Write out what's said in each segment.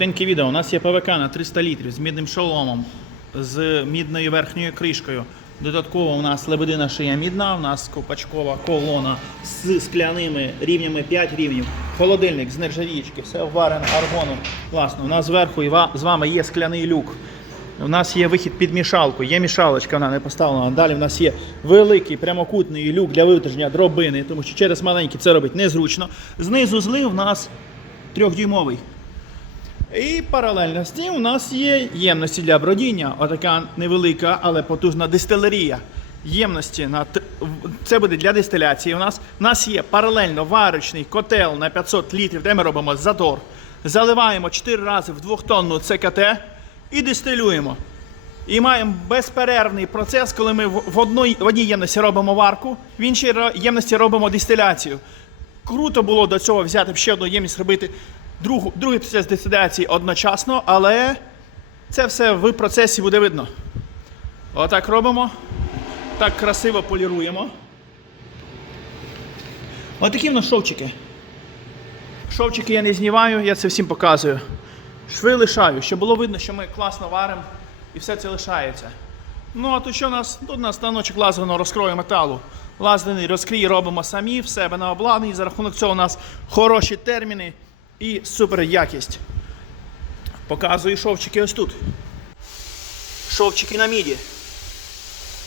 Коротеньке відео. У нас є ПВК на 300 літрів з мідним шоломом, з мідною верхньою кришкою. Додатково у нас лебедина шия мідна, у нас копачкова колона з скляними рівнями 5 рівнів. Холодильник з нержавіючки, все обварене аргоном. Класно. У нас зверху з вами є скляний люк. У нас є вихід під мішалку, є мішалочка, вона не поставлена. Далі в нас є великий прямокутний люк для витяження дробини, тому що через маленький це робить незручно. Знизу злив у нас трьохдюймовий. І паралельно з цим у нас є ємності для бродіння. Отака невелика, але потужна дистилерія. Ємності на це буде для дистиляції. У нас у нас є паралельно варочний котел на 500 літрів, де ми робимо затор. Заливаємо 4 рази в 2-тонну ЦКТ і дистилюємо. І маємо безперервний процес, коли ми в одній, в одній ємності робимо варку, в іншій ємності робимо дистиляцію. Круто було до цього взяти ще одну ємність, робити другу, другий процес дистиляції одночасно, але це все в процесі буде видно. Отак робимо. Так красиво поліруємо. Отакі в нас шовчики. Шовчики я не знімаю, я це всім показую. Шви лишаю, щоб було видно, що ми класно варимо і все це лишається. Ну а тут що у нас? Тут у нас станочок лазерного розкрою металу. Лазерний розкрій робимо самі в себе на обладнанні. За рахунок цього у нас хороші терміни і супер якість. Показую шовчики ось тут. Шовчики на міді.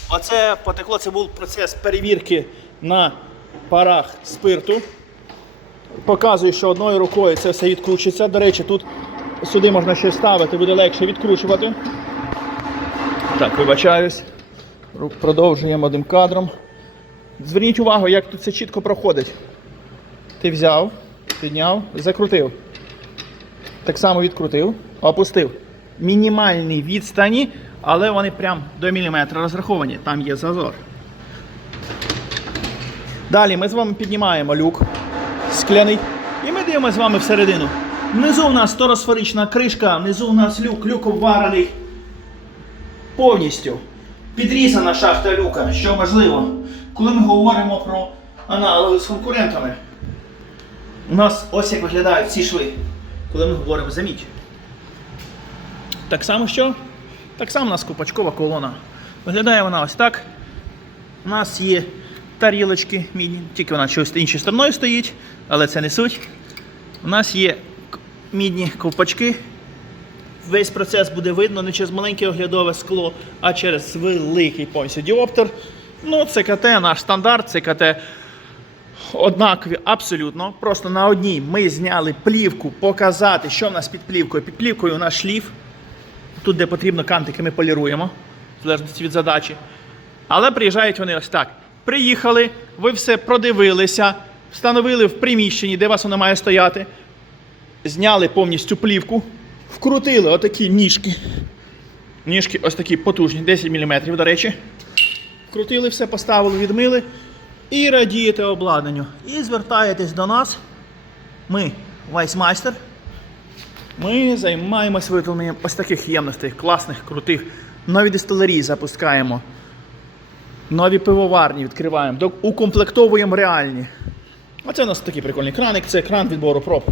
Оце потекло, це був процес перевірки на парах спирту. Показую, що одною рукою це все відкручується. До речі, тут сюди можна ще ставити, буде легше відкручувати. Так, вибачаюсь. Продовжуємо одним кадром. Зверніть увагу, як тут це чітко проходить. Ти взяв, підняв, закрутив. Так само відкрутив, опустив. Мінімальні відстані, але вони прям до міліметра розраховані. Там є зазор. Далі ми з вами піднімаємо люк скляний. І ми дивимося з вами всередину. Внизу у нас сторосферична кришка, внизу у нас люк, люк обварений повністю. Підрізана шахта люка, що важливо, коли ми говоримо про аналоги з конкурентами. У нас ось як виглядають ці шви, коли ми говоримо за мідь. Так само що? Так само у нас купачкова колона. Виглядає вона ось так. У нас є тарілочки мідні, тільки вона щось іншою стороною стоїть, але це не суть. У нас є мідні ковпачки. Весь процес буде видно не через маленьке оглядове скло, а через великий повністю діоптер. Ну, ЦКТ, наш стандарт, ЦКТ однакові абсолютно. Просто на одній ми зняли плівку, показати, що в нас під плівкою. Під плівкою у нас шліф. Тут, де потрібно, кантики ми поліруємо, в залежності від задачі. Але приїжджають вони ось так. Приїхали, ви все продивилися, встановили в приміщенні, де вас воно має стояти. Зняли повністю плівку, вкрутили отакі ніжки. Ніжки ось такі потужні, 10 мм, до речі. Вкрутили все, поставили, відмили і радієте обладнанню. І звертаєтесь до нас. Ми, Вайсмайстер. Ми займаємось виготовленням ось таких ємностей, класних, крутих. Нові дистилерії запускаємо. Нові пивоварні відкриваємо, укомплектовуємо реальні. Оце у нас такий прикольний краник, це кран відбору проб.